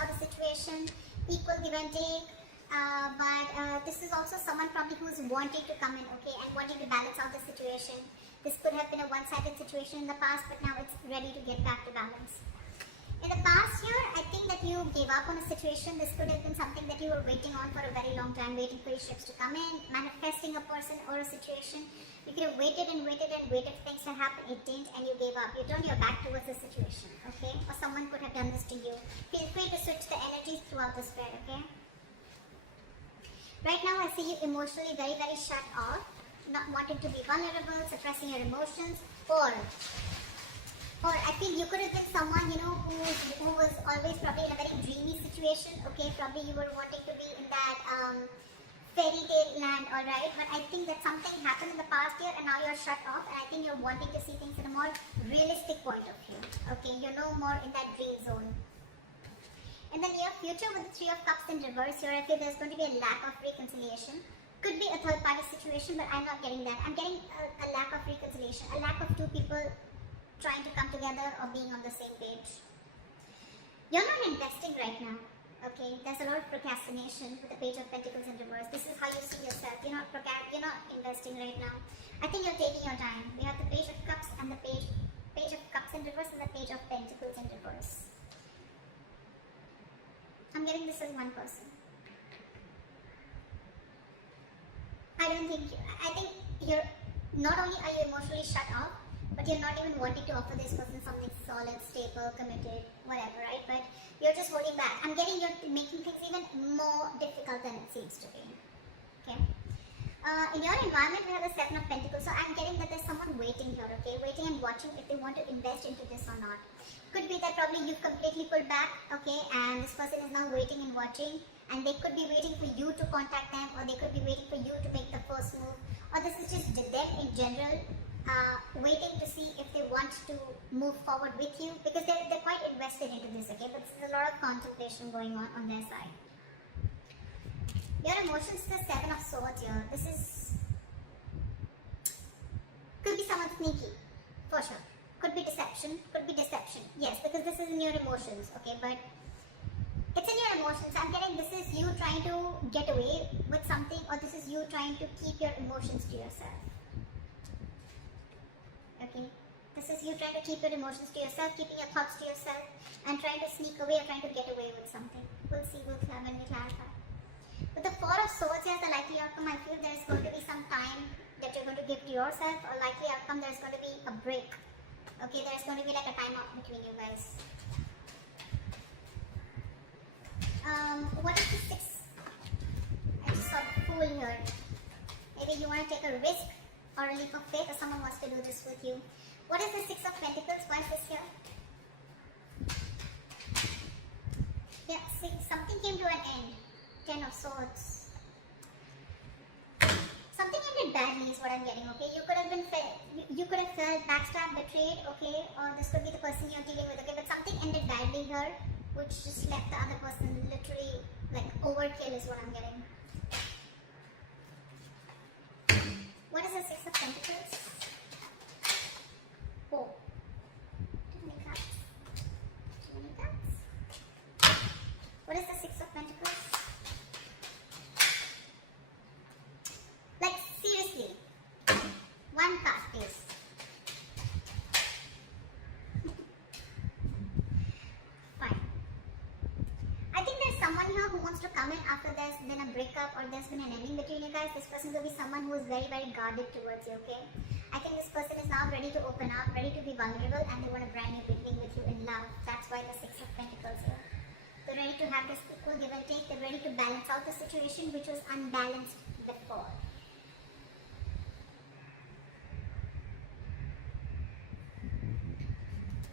out the situation, equal give and take. But this is also someone probably who's wanting to come in, okay, and wanting to balance out the situation. This could have been a one-sided situation in the past, but now it's ready to get back to balance. In the past year, I think that you gave up on a situation. This could have been something that you were waiting on for a very long time, waiting for your ships to come in, manifesting a person or a situation. You could have waited and waited and waited for things to happen. It didn't, and you gave up. You turned your back towards the situation, okay? Or someone could have done this to you. Feel free to switch the energies throughout the spread, okay? Right now, I see you emotionally very, very shut off, not wanting to be vulnerable, suppressing your emotions, or I feel you could have been someone, you know, who was always probably in a very dreamy situation, okay? Probably you were wanting to be in that fairy tale land, alright? But I think that something happened in the past year and now you're shut off, and I think you're wanting to see things in a more realistic point of view, okay? You're no more in that dream zone. In the near future, with the Three of Cups in reverse here, I feel there's going to be a lack of reconciliation. Could be a third party situation, but I'm not getting that. I'm getting a lack of reconciliation, a lack of two people trying to come together or being on the same page. You're not investing right now, okay? There's a lot of procrastination with the Page of Pentacles in reverse. This is how you see yourself. You're not investing right now. I think you're taking your time. We have the Page of Cups and the Page of Cups in reverse and the Page of Pentacles in reverse. I'm getting this as one person. I think you're, not only are you emotionally shut off, but you're not even wanting to offer this person something solid, stable, committed, whatever, right? But you're just holding back. I'm getting you're making things even more difficult than it seems to be, okay? In your environment, we have the Seven of Pentacles, so I'm getting that there's someone waiting here, okay? Waiting and watching if they want to invest into this or not. Could be that probably you've completely pulled back, okay, and this person is now waiting and watching, and they could be waiting for you to contact them, or they could be waiting for you to make the first move, or this is just them in general, waiting to see if they want to move forward with you, because they're quite invested into this, okay, but there's a lot of contemplation going on their side. Your emotions, the Seven of Swords here. This is, could be someone sneaky, for sure. Could be deception, yes, because this is in your emotions, okay, but it's in your emotions. I'm getting this is you trying to get away with something, or this is you trying to keep your emotions to yourself, okay. This is you trying to keep your emotions to yourself, keeping your thoughts to yourself, and trying to sneak away or trying to get away with something. We'll see, when we clarify. With the Four of Swords here, the likely outcome, I feel there's going to be some time that you're going to give to yourself, or likely outcome there's going to be a break. Okay, there's going to be like a time out between you guys. What is the Six? I just saw the Fool here. Maybe you want to take a risk or a leap of faith, or someone wants to do this with you. What is the Six of Pentacles? Why is this here? Yeah, see, something came to an end. Ten of Swords. Something ended badly is what I'm getting, okay? You could have felt backstabbed, betrayed, okay? Or this could be the person you're dealing with, okay? But something ended badly here, which just left the other person literally, like, overkill is what I'm getting. What is the Six of Pentacles? Oh. Too many cards. What is the Six of Pentacles? Like, seriously. One card, please. Fine. I think there's someone here who wants to come in after there's been a breakup or there's been an ending between you guys. This person will be someone who is very, very guarded towards you, okay? I think this person is now ready to open up, ready to be vulnerable, and they want a brand new beginning with you in love. That's why the Six of Pentacles here. They're ready to have this equal give and take. They're ready to balance out the situation which was unbalanced before.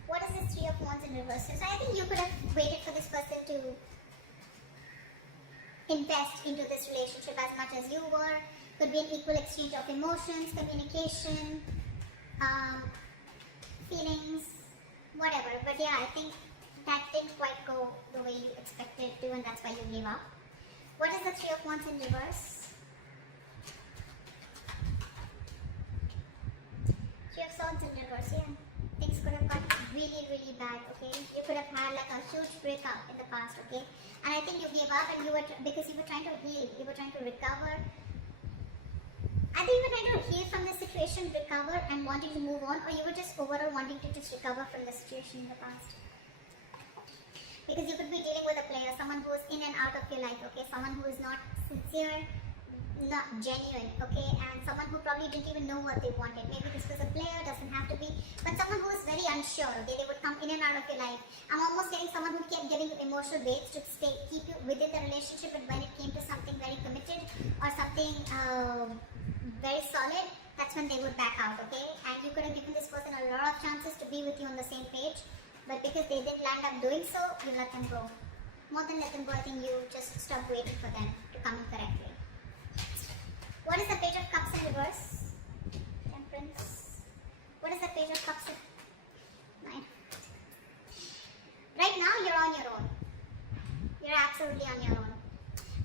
What is this Three of Wands in reverse? So I think you could have waited for this person to invest into this relationship as much as you were. Could be an equal exchange of emotions, communication, feelings, whatever. But yeah, I think that didn't quite go the way you expected to, and that's why you gave up. What is the Three of Wands in reverse? Three of Swords in reverse, yeah. Things could have got really bad, okay? You could have had like a huge breakup in the past, okay? And I think you gave up and because you were trying to heal, you were trying to recover. I think you were trying to heal from the situation, recover and wanting to move on, or you were just overall wanting to just recover from the situation in the past. Because you could be dealing with a player, someone who is in and out of your life, okay? Someone who is not sincere, not genuine, okay? And someone who probably didn't even know what they wanted. Maybe this was a player, doesn't have to be, but someone who is very unsure, okay? They would come in and out of your life. I'm almost getting someone who kept giving you emotional baits to keep you within the relationship, but when it came to something very committed or something very solid, that's when they would back out, okay? And you could have given this person a lot of chances to be with you on the same page, but because they didn't land up doing so, you let them go. More than let them go, I think you just stop waiting for them to come in correctly. What is the Page of Cups in reverse? Temperance. What is the Page of Cups in... 9. Right now, you're on your own. You're absolutely on your own.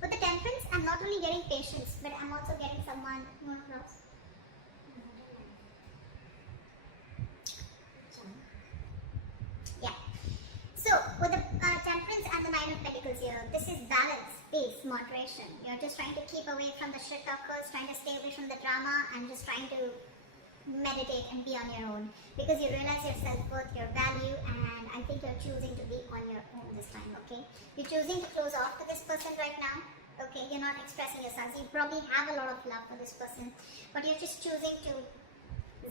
With the Temperance, I'm not only getting patience, but I'm also getting someone... Yeah. So, with the Temperance and the 9 of Pentacles here, this is balance, peace, moderation. You're just trying to keep away from the shit talkers, trying to stay away from the drama, and just trying to meditate and be on your own. Because you realize your self-worth, your value, and I think you're choosing to be on your own this time, okay? You're choosing to close off to this person right now, okay? You're not expressing yourself. You probably have a lot of love for this person, but you're just choosing to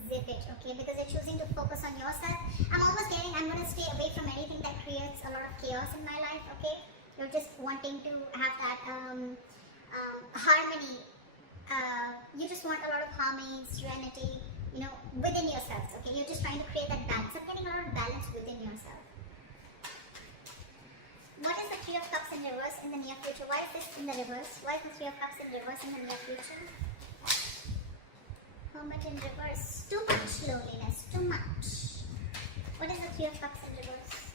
zip it, okay? Because you're choosing to focus on yourself. I'm almost getting, I'm going to stay away from anything that creates a lot of chaos in my life, okay? You're just wanting to have that harmony. You just want a lot of harmony, serenity, you know, within yourselves, okay? You're just trying to create that balance. I'm getting a lot of balance within yourself. What is the Three of Cups in reverse in the near future? Why is this in the reverse? Why is the Three of Cups in reverse in the near future? Hermit in reverse. Too much loneliness. Too much. What is the Three of Cups in reverse?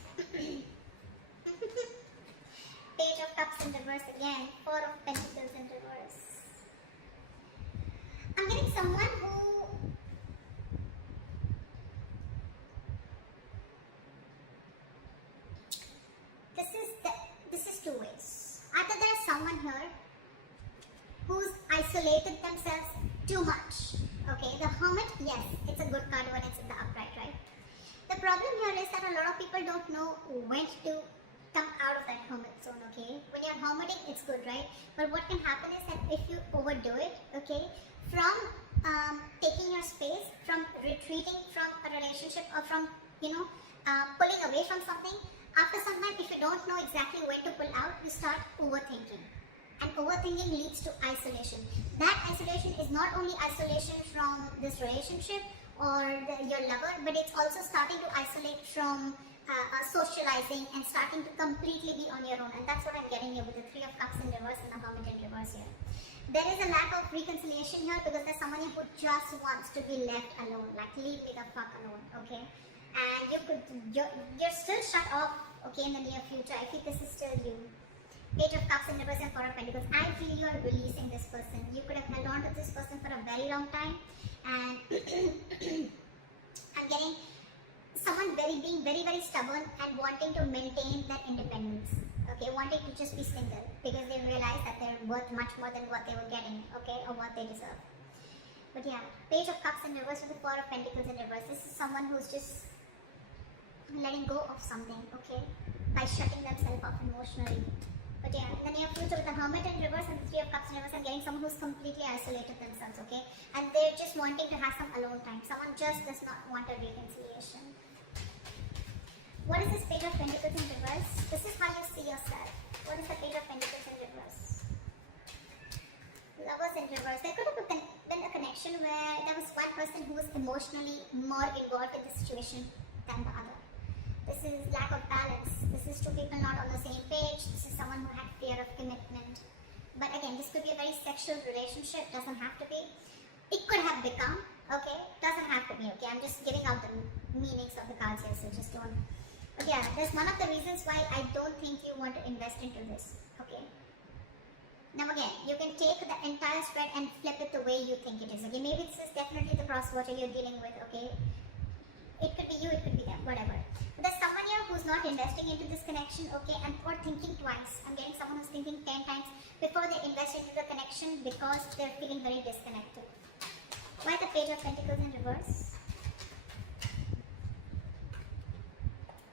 Page of Cups in reverse again. Four of Pentacles in reverse. I'm getting someone who... This is two ways. Either there's someone here who's isolated themselves too much. Okay, the Hermit, yes, it's a good card when it's in the upright, right? The problem here is that a lot of people don't know when to come out of that hermit zone, okay? When you're hermiting, it's good, right? But what can happen is that if you overdo it, okay, from taking your space, from retreating from a relationship, or from, you know, pulling away from something, after some time, if you don't know exactly when to pull out, you start overthinking. And overthinking leads to isolation. That isolation is not only isolation from this relationship or your lover, but it's also starting to isolate from socializing and starting to completely be on your own. And that's what I'm getting here with the Three of Cups in reverse and the Hermit in reverse here. There is a lack of reconciliation here because there's someone who just wants to be left alone, like leave me the fuck alone, okay? And you're still shut off, okay, in the near future. I think this is still you. Page of Cups in reverse and Four of Pentacles. I feel you are releasing this person. You could have held on to this person for a very long time, and I'm getting someone being very stubborn and wanting to maintain that independence. Okay, wanting to just be single because they realize that they're worth much more than what they were getting, okay, or what they deserve. But yeah, Page of Cups in reverse with the Four of Pentacles in reverse. This is someone who's just letting go of something, okay, by shutting themselves off emotionally. But yeah, in the near future with the Hermit in reverse and the Three of Cups in reverse, I'm getting someone who's completely isolated themselves, okay, and they're just wanting to have some alone time. Someone just does not want a reconciliation. What is this Page of Pentacles in reverse? This is how you see yourself. What is the Page of Pentacles in reverse? Lovers in reverse. There could have been a connection where there was one person who was emotionally more involved in the situation than the other. This is lack of balance. This is two people not on the same page. This is someone who had fear of commitment. But again, this could be a very sexual relationship. Doesn't have to be. It could have become. Okay, doesn't have to be. Okay, I'm just giving out the meanings of the cards here, so just don't. But yeah, that's one of the reasons why I don't think you want to invest into this. Okay. Now again, you can take the entire spread and flip it the way you think it is. Okay, maybe this is definitely the cross water you're dealing with. Okay, it could be you, it could be them. whatever. But there's someone here who's not investing into this connection, okay, and or thinking twice. I'm getting someone who's thinking 10 times before they invest into the connection because they're feeling very disconnected. Why the Page of Pentacles in reverse?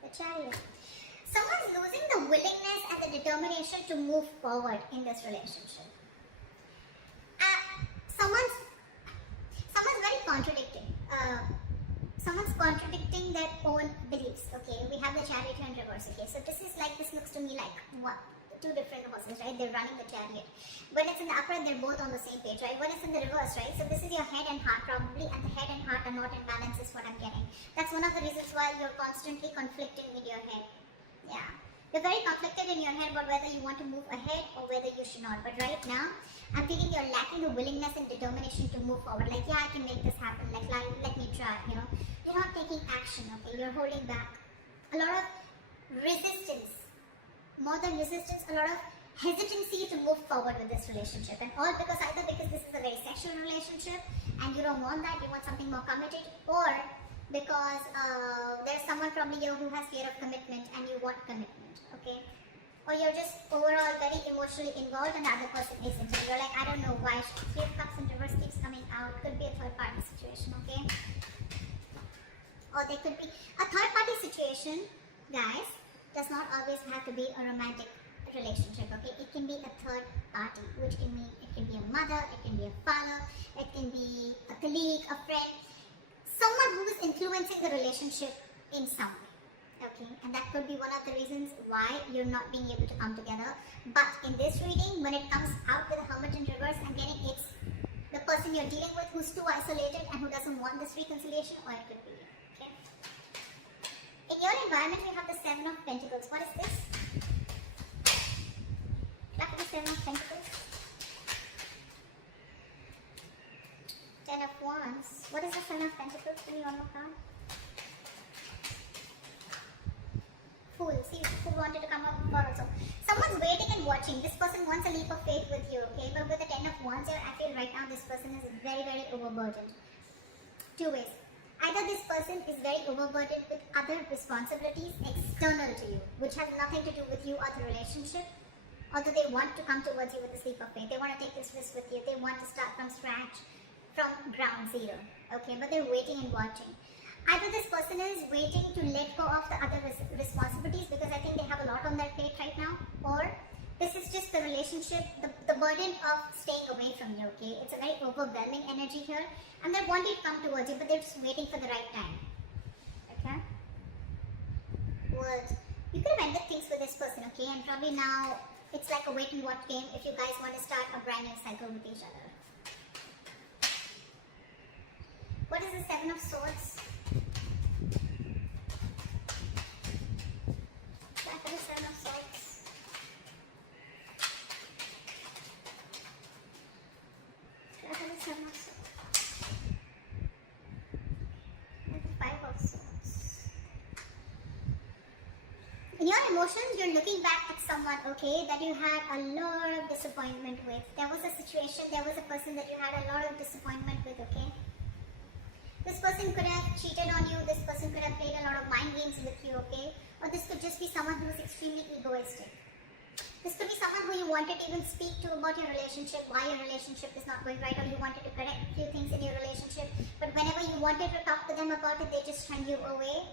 The Chariot. Someone's losing the willingness and the determination to move forward in this relationship. Someone's very contradicting. Someone's contradicting their own beliefs. Okay, we have the Chariot here in reverse. Okay, so this looks to me like what? Two different horses, right? They're running the chariot. When it's in the upright, they're both on the same page, right? When it's in the reverse, right? So this is your head and heart probably, and the head and heart are not in balance is what I'm getting. That's one of the reasons why you're constantly conflicting with your head. Yeah. You're very conflicted in your head about whether you want to move ahead or whether you should not. But right now, I'm feeling you're lacking the willingness and determination to move forward. Like, yeah, I can make this happen. Like let me try, you know. You're not taking action, okay? You're holding back. A lot of resistance. More than resistance, a lot of hesitancy to move forward with this relationship. And all because either because this is a very sexual relationship and you don't want that, you want something more committed, or because there's someone probably here who has fear of commitment and you want commitment, okay? Or you're just overall very emotionally involved and the other person isn't. So you're like, I don't know why. Three of Cups in reverse keeps coming out. Could be a third party situation, okay? Or there could be a third party situation, guys. Does not always have to be a romantic relationship, okay? It can be a third party, which can mean it can be a mother, it can be a father, it can be a colleague, a friend, someone who is influencing the relationship in some way, okay? And that could be one of the reasons why you're not being able to come together. But in this reading, when it comes out with a Hermit in reverse, I'm getting it's the person you're dealing with who's too isolated and who doesn't want this reconciliation, or it could be you, okay? In your environment, we have the Seven of Pentacles. What is this? Back to the Seven of Pentacles. Ten of Wands. What is the Seven of Pentacles? Can you unlock that? Fool. See, Fool wanted to come up before also. Someone's waiting and watching. This person wants a leap of faith with you, okay? But with the Ten of Wands here, I feel right now this person is very, very overburdened. Two ways. Either this person is very overburdened with other responsibilities external to you, which has nothing to do with you or the relationship, or do they want to come towards you with a leap of faith? They want to take this risk with you. They want to start from scratch, from ground zero, okay? But they're waiting and watching. Either this person is waiting to let go of the other responsibilities because I think they have a lot on their plate right now, or this is just the relationship, the burden of staying away from you, okay? It's a very overwhelming energy here, and they're wanting to come towards you, but they're just waiting for the right time, okay? Words. You could have ended things with this person, okay? And probably now, it's like a wait and watch game if you guys want to start a brand new cycle with each other. What is the Seven of Swords? Back to the Seven of Swords. Back to the Seven of Swords. And the Five of Swords. In your emotions, you're looking back at someone, okay, that you had a lot of disappointment with. There was a situation, there was a person that you had a lot of disappointment with, okay? This person could have cheated on you, this person could have played a lot of mind games with you, okay? Or this could just be someone who is extremely egoistic. This could be someone who you wanted to even speak to about your relationship, why your relationship is not going right, or you wanted to correct a few things in your relationship, but whenever you wanted to talk to them about it, they just turned you away.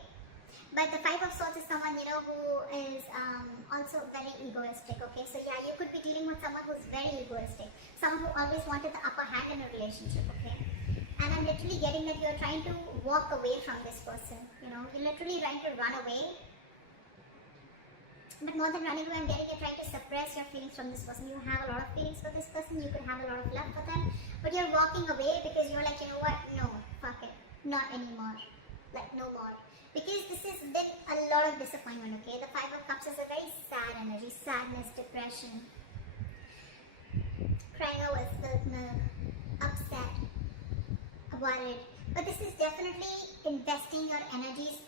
But the Five of Swords is someone, you know, who is also very egoistic, okay? So yeah, you could be dealing with someone who's very egoistic, someone who always wanted the upper hand in a relationship, okay? And I'm literally getting that you're trying to walk away from this person, you know? You're literally trying to run away. But more than running away, I'm getting you're trying to suppress your feelings from this person. You have a lot of feelings for this person, you could have a lot of love for them, but you're walking away because you're like, you know what, no, fuck it, not anymore, like no more. Because this has been a lot of disappointment, okay? The Five of Cups is a very sad energy, sadness, depression, crying over spilled milk, upset, worried. But this is definitely investing your energies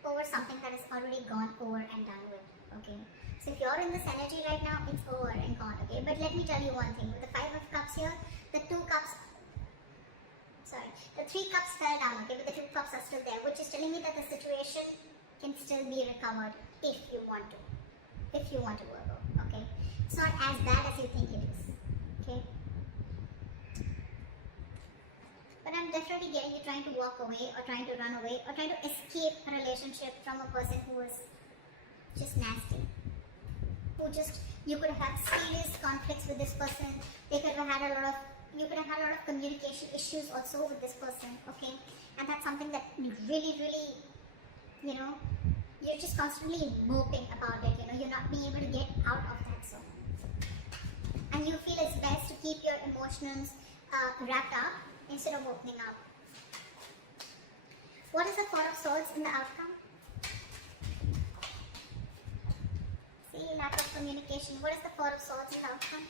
over something that is already gone over and done with, okay? So if you're in this energy right now, it's over and gone, okay? But let me tell you one thing. With the Five of Cups here, the Two Cups, sorry, the 3 cups fell down, okay, but the 2 cups are still there, which is telling me that the situation can still be recovered if you want to. If you want to, Virgo, okay? It's not as bad as you think it is, okay? But I'm definitely getting you trying to walk away or trying to run away or trying to escape a relationship from a person who is just nasty. Who just, you could have had serious conflicts with this person. They could have had a lot of, you could have had a lot of communication issues also with this person, okay? And that's something that you really, really, you know, you're just constantly moping about it, you know, you're not being able to get out of that zone. And you feel it's best to keep your emotions wrapped up instead of opening up. What is the Four of Swords in the outcome? See, lack of communication. What is the Four of Swords in the outcome?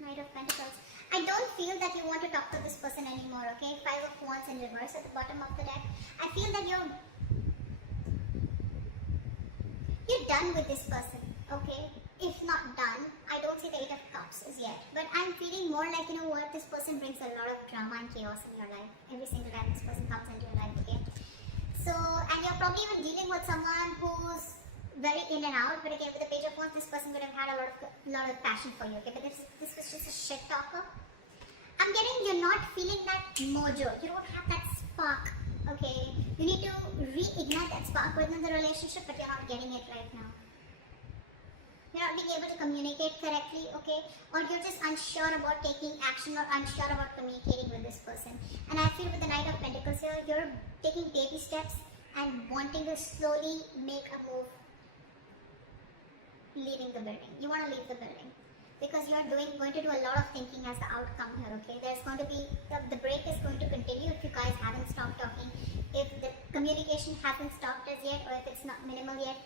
Knight of Pentacles. I don't feel that you want to talk to this person anymore, okay? Five of Wands in reverse at the bottom of the deck. I feel that you're done with this person, okay? If not done, I don't see the Eight of Cups as yet. But I'm feeling more like, you know what, this person brings a lot of drama and chaos in your life. Every single time this person comes into your life, okay? So, and you're probably even dealing with someone who's very in and out, but again with the Page of Wands, this person would have had a lot of passion for you, okay? But this was just a shit talker. I'm getting you're not feeling that mojo. You don't have that spark, okay? You need to reignite that spark within the relationship, but you're not getting it right now. You're not being able to communicate correctly, okay? Or you're just unsure about taking action or unsure about communicating with this person. And I feel with the Knight of Pentacles here, you're taking baby steps and wanting to slowly make a move leaving the building. You want to leave the building because you're going to do a lot of thinking as the outcome here, okay? There's going to be, the break is going to continue if you guys haven't stopped talking. If the communication hasn't stopped as yet, or if it's not minimal yet,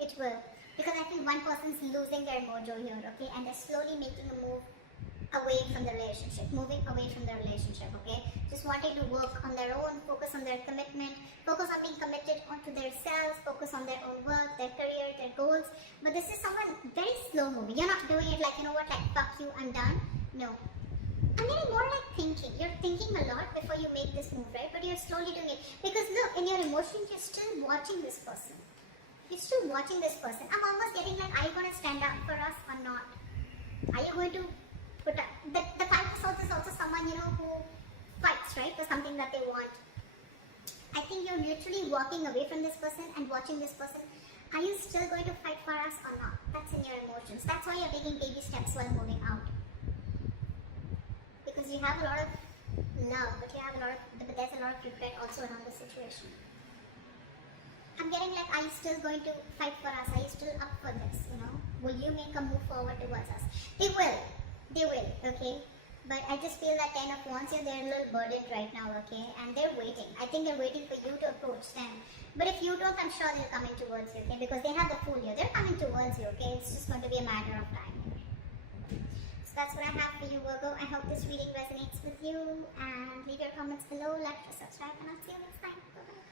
it will. Because I think one person's losing their mojo here, okay? And they're slowly making a move away from the relationship, moving away from the relationship, okay? Just wanting to work on their own, focus on their commitment, focus on being committed onto themselves, focus on their own work, their career, their goals. But this is someone very slow moving. You're not doing it like, you know what, like, fuck you, I'm done. No. I'm getting more like thinking. You're thinking a lot before you make this move, right? But you're slowly doing it. Because look, in your emotions, you're still watching this person. You're still watching this person. I'm almost getting like, are you going to stand up for us or not? Are you going to put up? The Five of Swords is also someone, you know, who fights, right, for something that they want. I think you're literally walking away from this person and watching this person. Are you still going to fight for us or not? That's in your emotions. That's why you're taking baby steps while moving out. Because you have a lot of love, but there's a lot of regret also around the situation. I'm getting like, are you still going to fight for us? Are you still up for this, you know? Will you make a move forward towards us? They will, okay? But I just feel that Ten of Wands here, they're a little burdened right now, okay? And they're waiting. I think they're waiting for you to approach them. But if you don't, I'm sure they're coming towards you, okay? Because they have the Fool here. They're coming towards you, okay? It's just going to be a matter of time. So that's what I have for you, Virgo. I hope this reading resonates with you. And leave your comments below, like, subscribe, and I'll see you next time. Bye-bye.